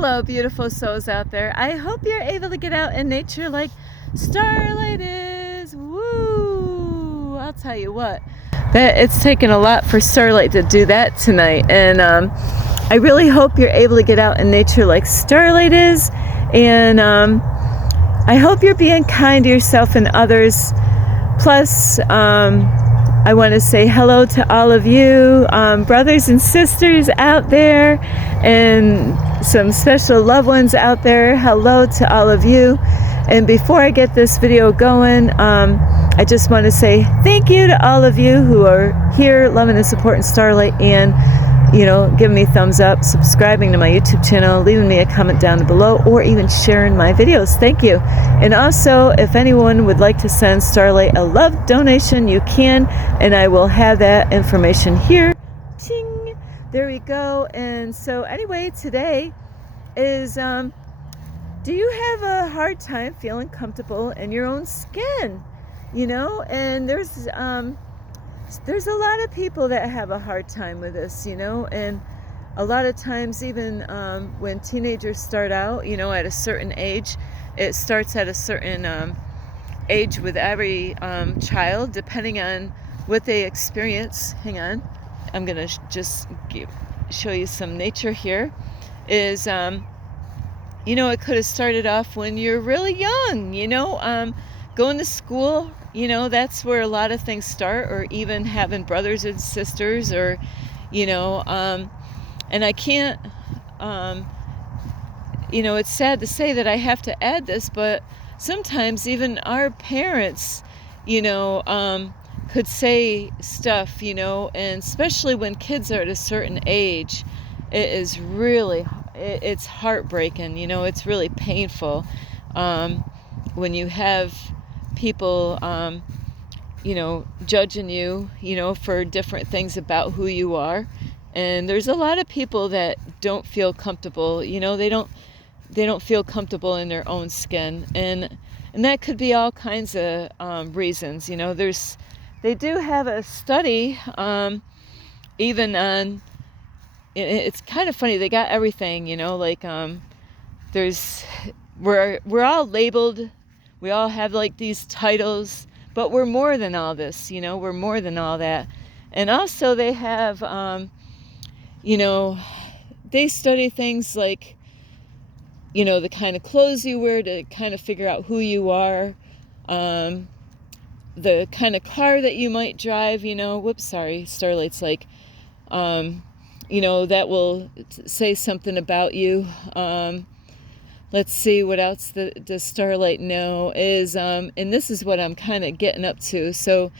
Hello, beautiful souls out there. I hope you're able to get out in nature like Starlight is. Woo! I'll tell you what, that it's taken a lot for Starlight to do that tonight, and I really hope you're able to get out in nature like Starlight is, and I hope you're being kind to yourself and others. Plus, I want to say hello to all of you, brothers and sisters out there, and some special loved ones out there. Hello to all of you. And before I get this video going, I just want to say thank you to all of you who are here loving and supporting Starlight, and giving me thumbs up, subscribing to my YouTube channel, leaving me a comment down below, or even sharing my videos. Thank you. And also, if anyone would like to send Starlight a love donation, you can, and I will have that information here. Ching! There we go. And so anyway, today is, do you have a hard time feeling comfortable in your own skin? And there's a lot of people that have a hard time with this, and a lot of times even when teenagers start out, at a certain age, it starts at a certain age with every child, depending on what they experience. Hang on, I'm going to just show you some nature here. Is, it could have started off when you're really young, going to school. That's where a lot of things start, or even having brothers and sisters, or, and I can't, it's sad to say that I have to add this, but sometimes even our parents, could say stuff, and especially when kids are at a certain age, it is really, it's heartbreaking, it's really painful when you have people, judging you, for different things about who you are. And there's a lot of people that don't feel comfortable, they don't feel comfortable in their own skin. And that could be all kinds of reasons. They do have a study, even on, it's kind of funny, they got everything, we're all labeled. We all have these titles, but we're more than all this, we're more than all that. And also they have, they study things like, the kind of clothes you wear to kind of figure out who you are, the kind of car that you might drive, Starlight's that will say something about you. Let's see, what else does Starlight know is, and this is what I'm kind of getting up to. So,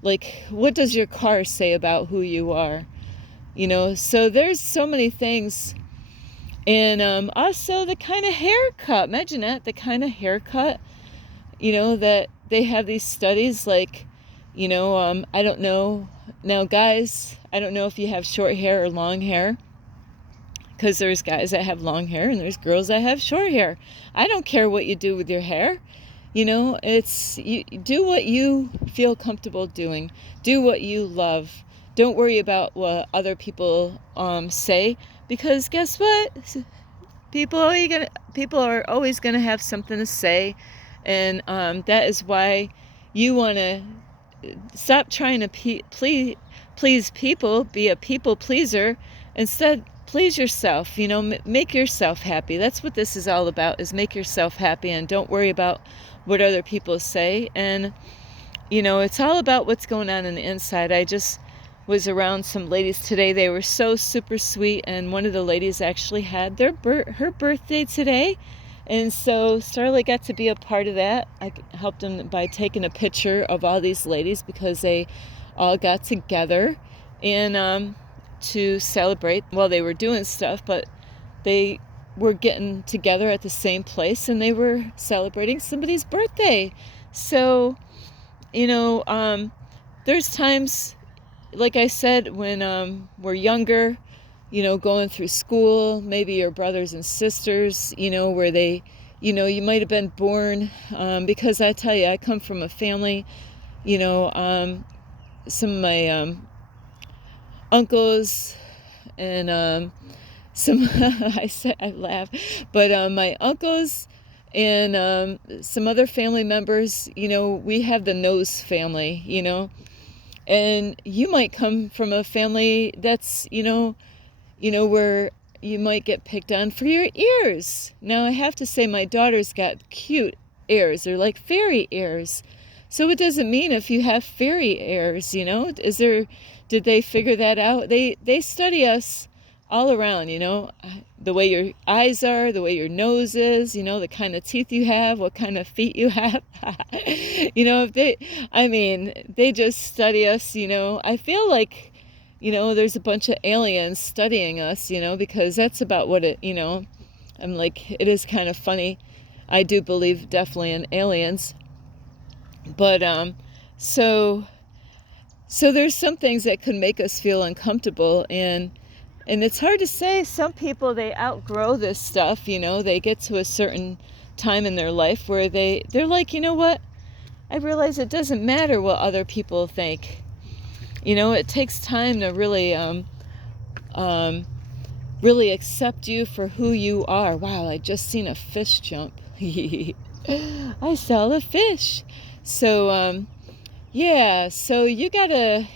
what does your car say about who you are? So there's so many things. And also the kind of haircut. Imagine that, the kind of haircut, that they have these studies, I don't know. Now, guys, I don't know if you have short hair or long hair, because there's guys that have long hair and there's girls that have short hair. I don't care what you do with your hair. It's, you do what you feel comfortable doing. Do what you love. Don't worry about what other people say, because guess what? People are always gonna have something to say, and that is why you want to stop trying to please people, be a people pleaser. Instead, please yourself, make yourself happy. That's what this is all about, is make yourself happy, and don't worry about what other people say. And it's all about what's going on the inside. I just was around some ladies today. They were so super sweet, and one of the ladies actually had her birthday today, and so Starlight got to be a part of that. I helped them by taking a picture of all these ladies, because they all got together and to celebrate while they were doing stuff, but they were getting together at the same place, and they were celebrating somebody's birthday. So there's times, like I said, when we're younger, going through school, maybe your brothers and sisters, where they, you might have been born, because I tell you, I come from a family, some of my uncles and some I laugh, but my uncles and some other family members, we have the nose family, and you might come from a family that's, where you might get picked on for your ears. Now, I have to say my daughter's got cute ears. They're like fairy ears. So it doesn't mean if you have fairy ears, did they figure that out? They study us all around, the way your eyes are, the way your nose is, the kind of teeth you have, what kind of feet you have. They just study us, I feel like, there's a bunch of aliens studying us, because that's about what I'm like, it is kind of funny. I do believe definitely in aliens. But so there's some things that could make us feel uncomfortable, and it's hard to say. Some people, they outgrow this stuff, they get to a certain time in their life where they're like, you know what? I realize it doesn't matter what other people think. It takes time to really accept you for who you are. Wow, I just seen a fish jump. I saw a fish. So so you gotta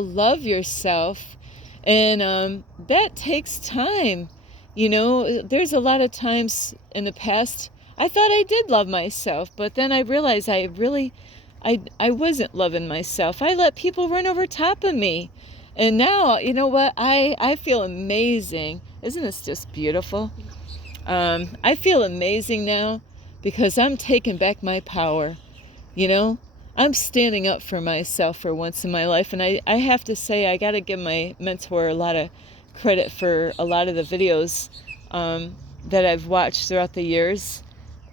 love yourself, and that takes time. There's a lot of times in the past I thought I did love myself, but then I realized I wasn't loving myself. I let people run over top of me. And now, you know what? I feel amazing. Isn't this just beautiful? I feel amazing now because I'm taking back my power. I'm standing up for myself for once in my life. And I have to say, I got to give my mentor a lot of credit for a lot of the videos that I've watched throughout the years,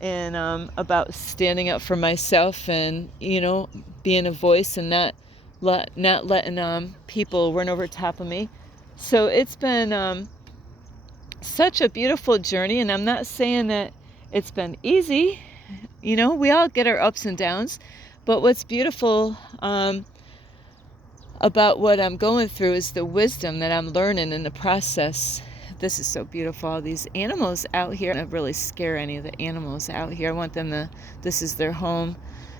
and about standing up for myself and, being a voice and not letting people run over top of me. So it's been such a beautiful journey, and I'm not saying that it's been easy. We all get our ups and downs, but what's beautiful about what I'm going through is the wisdom that I'm learning in the process. This is so beautiful. All these animals out here. I don't really scare any of the animals out here. I want them this is their home.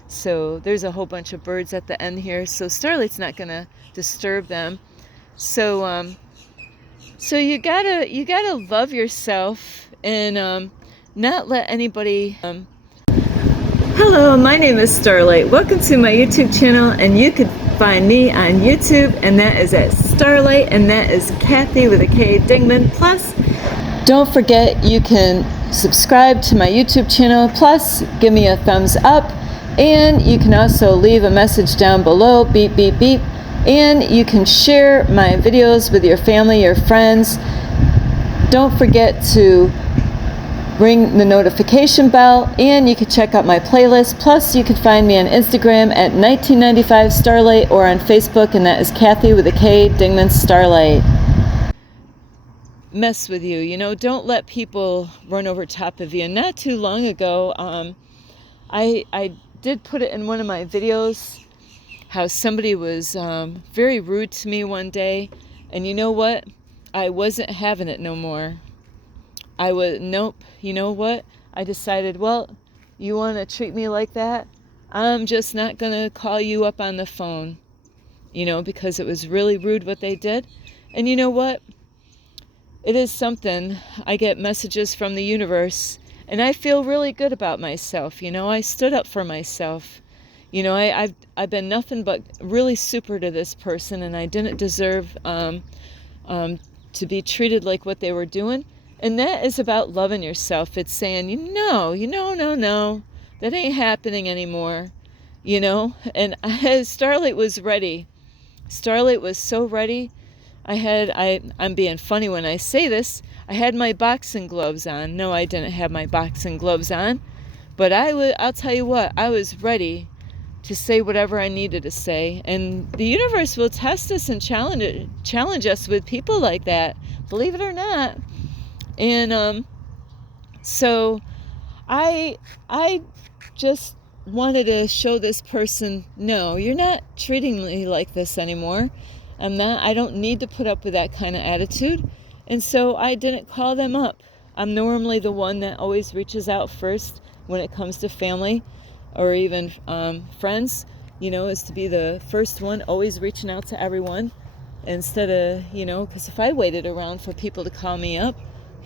So there's a whole bunch of birds at the end here. So Starlight's not going to disturb them. So you gotta love yourself, and not let anybody. Hello, my name is Starlight. Welcome to my YouTube channel, and you can find me on YouTube, and that is at Starlight, and that is Kathy with a K Dingman. Plus, don't forget you can subscribe to my YouTube channel. Plus, give me a thumbs up, and you can also leave a message down below. Beep beep beep. And you can share my videos with your family, your friends. Don't forget to ring the notification bell, and you can check out my playlist. Plus, you can find me on Instagram at 1995 Starlight, or on Facebook, and that is Kathy with a K Dingman Starlight. Mess with you, don't let people run over top of you. Not too long ago, I did put it in one of my videos how somebody was very rude to me one day, and you know what? I wasn't having it no more. Nope, you know what? I decided, well, you want to treat me like that? I'm just not going to call you up on the phone, because it was really rude what they did. And you know what? It is something. I get messages from the universe, and I feel really good about myself. I stood up for myself. I've been nothing but really super to this person, and I didn't deserve to be treated like what they were doing. And that is about loving yourself. It's saying, no, that ain't happening anymore, And Starlight was ready. Starlight was so ready. I'm being funny when I say this. I had my boxing gloves on. No, I didn't have my boxing gloves on, but I'll tell you what, I was ready to say whatever I needed to say. And the universe will test us and challenge us with people like that, believe it or not. And so I just wanted to show this person, no, you're not treating me like this anymore. I don't need to put up with that kind of attitude. And so I didn't call them up. I'm normally the one that always reaches out first when it comes to family or even friends, is to be the first one, always reaching out to everyone instead of, because if I waited around for people to call me up,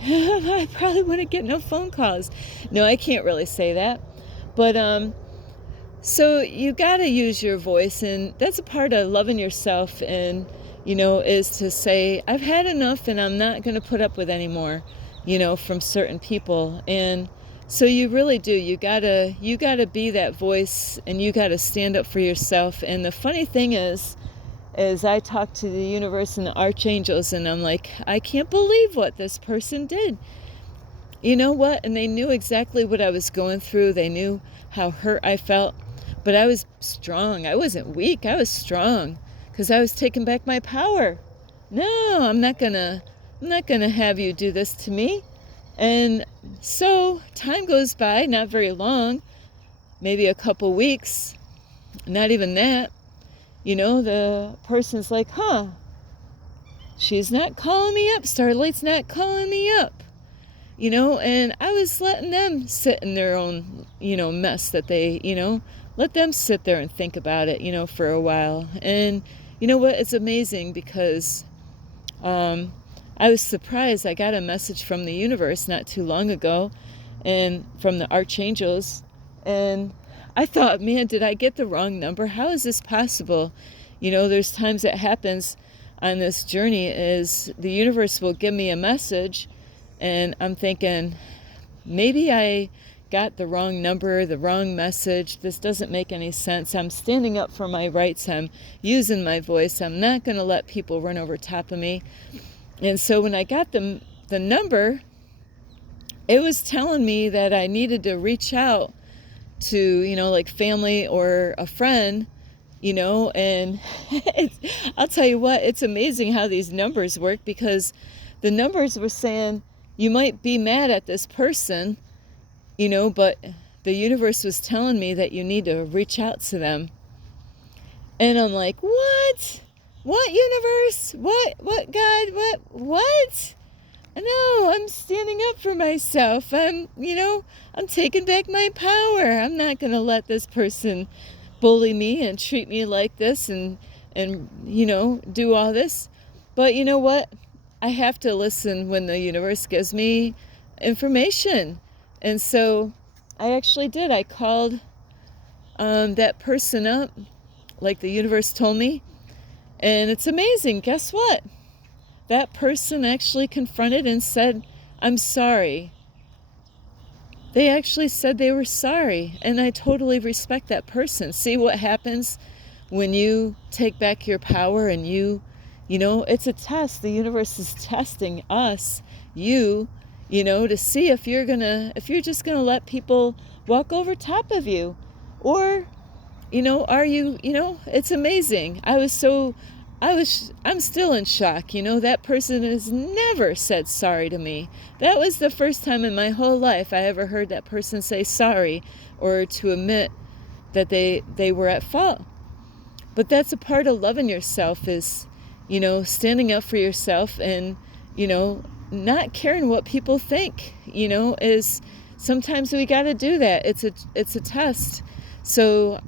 I probably wouldn't get no phone calls. No, I can't really say that. But so you got to use your voice, and that's a part of loving yourself, and is to say, I've had enough and I'm not going to put up with any more, from certain people. And so you really do, you got to be that voice, and you got to stand up for yourself. And the funny thing is I talk to the universe and the archangels, and I'm like, I can't believe what this person did. You know what? And they knew exactly what I was going through. They knew how hurt I felt. But I was strong. I wasn't weak. I was strong because I was taking back my power. No, I'm not gonna have you do this to me. And so time goes by, not very long, maybe a couple weeks, not even that. The person's like, she's not calling me up. Starlight's not calling me up. And I was letting them sit in their own, mess that they, let them sit there and think about it, for a while. And you know what? It's amazing because I was surprised. I got a message from the universe not too long ago and from the archangels. And I thought, man, did I get the wrong number? How is this possible? There's times that happens on this journey is the universe will give me a message and I'm thinking, maybe I got the wrong number, the wrong message. This doesn't make any sense. I'm standing up for my rights. I'm using my voice. I'm not going to let people run over top of me. And so when I got the number, it was telling me that I needed to reach out to, like family or a friend, and I'll tell you what, it's amazing how these numbers work, because the numbers were saying you might be mad at this person, but the universe was telling me that you need to reach out to them. And I'm like, what? What universe? What God? What? No, I'm standing up for myself. I'm taking back my power. I'm not going to let this person bully me and treat me like this and do all this. But you know what? I have to listen when the universe gives me information. And so I actually did. I called that person up like the universe told me. And it's amazing. Guess what? That person actually confronted and said, I'm sorry. They actually said they were sorry. And I totally respect that person. See what happens when you take back your power and it's a test. The universe is testing us, to see if you're just gonna let people walk over top of you, or, are you, it's amazing. I'm still in shock. That person has never said sorry to me. That was the first time in my whole life I ever heard that person say sorry or to admit that they were at fault. But that's a part of loving yourself is, standing up for yourself and, not caring what people think, is sometimes we got to do that. It's a test. So,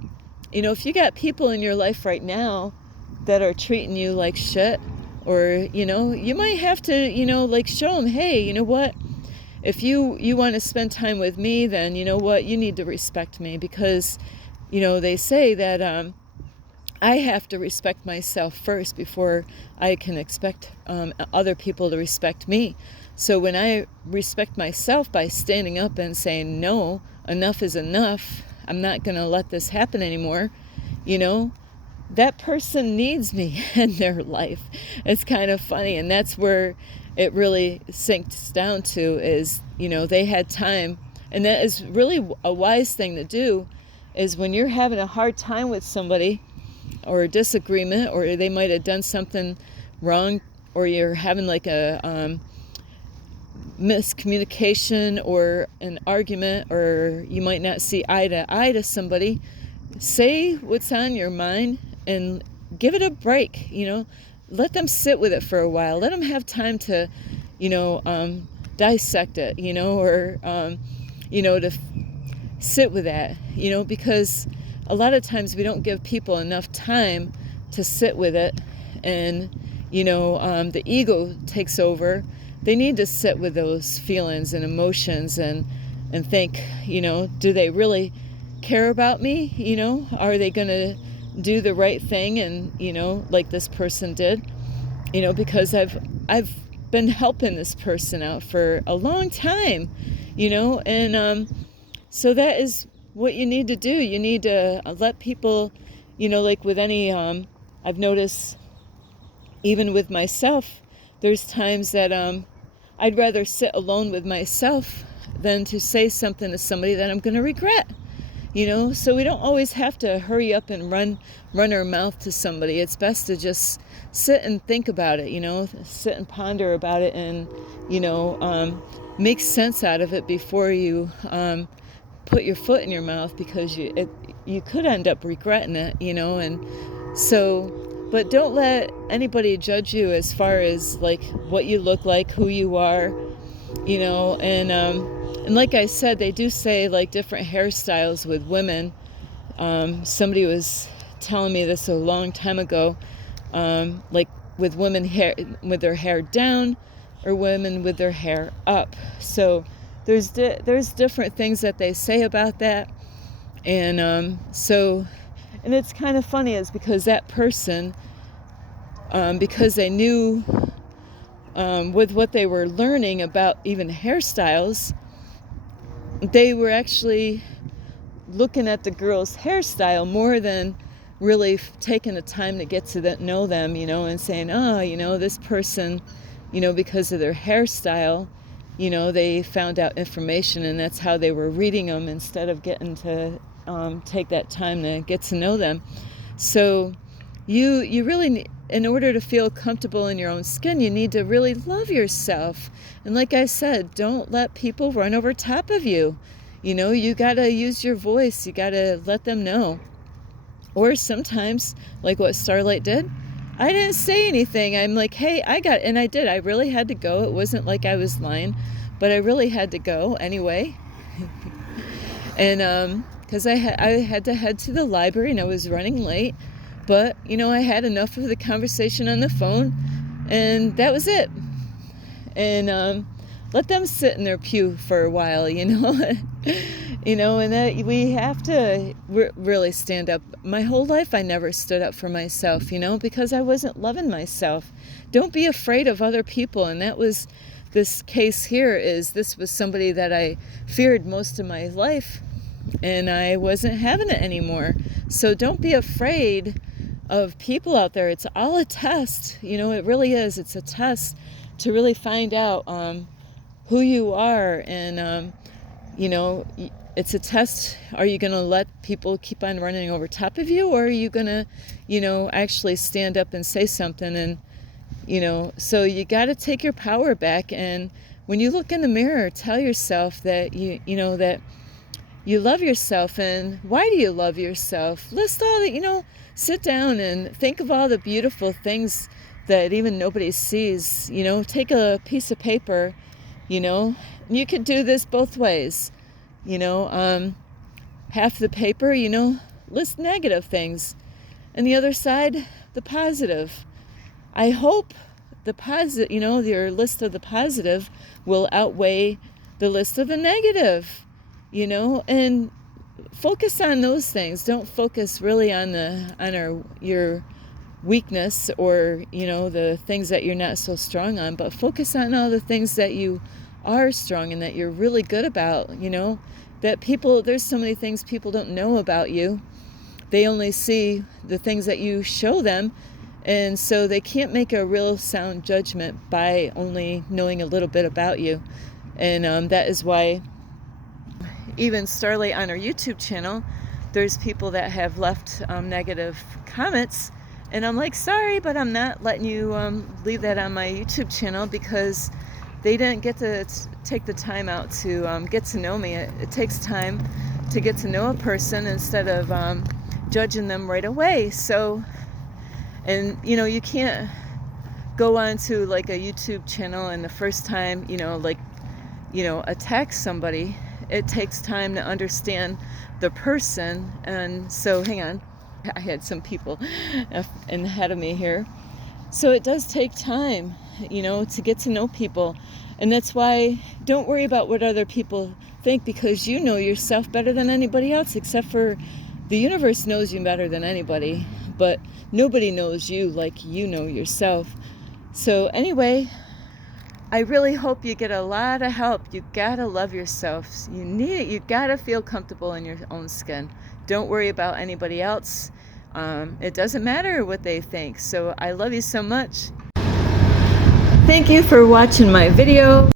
if you got people in your life right now that are treating you like shit, or, you might have to, show them, hey, you know what? If you want to spend time with me, then you know what? You need to respect me, because, they say that I have to respect myself first before I can expect other people to respect me. So when I respect myself by standing up and saying, no, enough is enough, I'm not going to let this happen anymore, that person needs me in their life. It's kind of funny. And that's where it really sinks down to is, they had time. And that is really a wise thing to do, is when you're having a hard time with somebody or a disagreement, or they might have done something wrong, or you're having like a miscommunication or an argument, or you might not see eye to eye to somebody, say what's on your mind and give it a break. Let them sit with it for a while. Let them have time to, dissect it, or, to sit with that, because a lot of times we don't give people enough time to sit with it, and, the ego takes over. They need to sit with those feelings and emotions and think, do they really care about me? Are they going to do the right thing? And, like this person did, because I've been helping this person out for a long time, and so that is what you need to do. You need to let people, like with any, I've noticed even with myself, there's times that I'd rather sit alone with myself than to say something to somebody that I'm going to regret. So we don't always have to hurry up and run our mouth to somebody. It's best to just sit and think about it, sit and ponder about it, and, make sense out of it before you put your foot in your mouth, because you could end up regretting it, and so, but don't let anybody judge you as far as like what you look like, who you are, and like I said, they do say like different hairstyles with women. Somebody was telling me this a long time ago, like with women hair with their hair down, or women with their hair up. So there's different things that they say about that, and and it's kind of funny is because that person, because they knew with what they were learning about even hairstyles, they were actually looking at the girl's hairstyle more than really taking the time to get to know them, and saying, oh, this person, because of their hairstyle, they found out information, and that's how they were reading them instead of getting to take that time to get to know them. So you really need, in order to feel comfortable in your own skin, you need to really love yourself. And like I said, don't let people run over top of you. You got to use your voice. You got to let them know. Or sometimes, like what Starlight did, I didn't say anything. I'm like, hey, and I did. I really had to go. It wasn't like I was lying, but I really had to go anyway. And because I had to head to the library and I was running late. But, I had enough of the conversation on the phone, and that was it. And let them sit in their pew for a while, and that we have to really stand up. My whole life I never stood up for myself, because I wasn't loving myself. Don't be afraid of other people. And that was this case here. This was somebody that I feared most of my life, and I wasn't having it anymore. So don't be afraid of people out there. It's all a test, it really is. It's a test to really find out who you are, and it's a test. Are you going to let people keep on running over top of you, or are you going to actually stand up and say something? And so you got to take your power back, and when you look in the mirror, tell yourself that that you love yourself. And why do you love yourself? List all that, sit down and think of all the beautiful things that even nobody sees. Take a piece of paper, you could do this both ways. Half the paper, list negative things, and the other side, the positive. I hope the positive, your list of the positive will outweigh the list of the negative, and focus on those things. Don't focus really on your weakness, or the things that you're not so strong on, but focus on all the things that you are strong and that you're really good about. That there's so many things people don't know about you. They only see the things that you show them, and so they can't make a real sound judgment by only knowing a little bit about you. And that is why even Starlight on our YouTube channel, there's people that have left negative comments, and I'm like, sorry, but I'm not letting you leave that on my YouTube channel, because they didn't get to take the time out to get to know me. It takes time to get to know a person instead of judging them right away. So, and you can't go onto like a YouTube channel and the first time, attack somebody, it takes time to understand the person. And so, hang on, I had some people ahead of me here. So it does take time, to get to know people. And that's why don't worry about what other people think, because you know yourself better than anybody else, except for the universe knows you better than anybody, but nobody knows you like you know yourself. So anyway, I really hope you get a lot of help. You gotta love yourself. You need it. You gotta feel comfortable in your own skin. Don't worry about anybody else. It doesn't matter what they think. So I love you so much. Thank you for watching my video.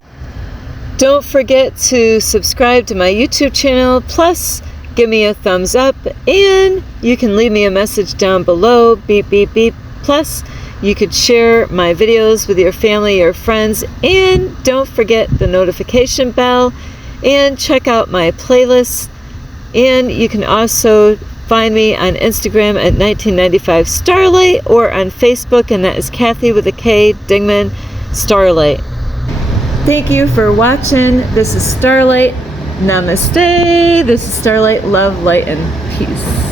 Don't forget to subscribe to my YouTube channel. Plus, give me a thumbs up, and you can leave me a message down below. Beep, beep, beep. Plus, you could share my videos with your family or friends, and don't forget the notification bell, and check out my playlist. And you can also find me on Instagram at 1995 Starlight, or on Facebook, and that is Kathy with a K, Dingman, Starlight. Thank you for watching. This is Starlight. Namaste. This is Starlight. Love, light, and peace.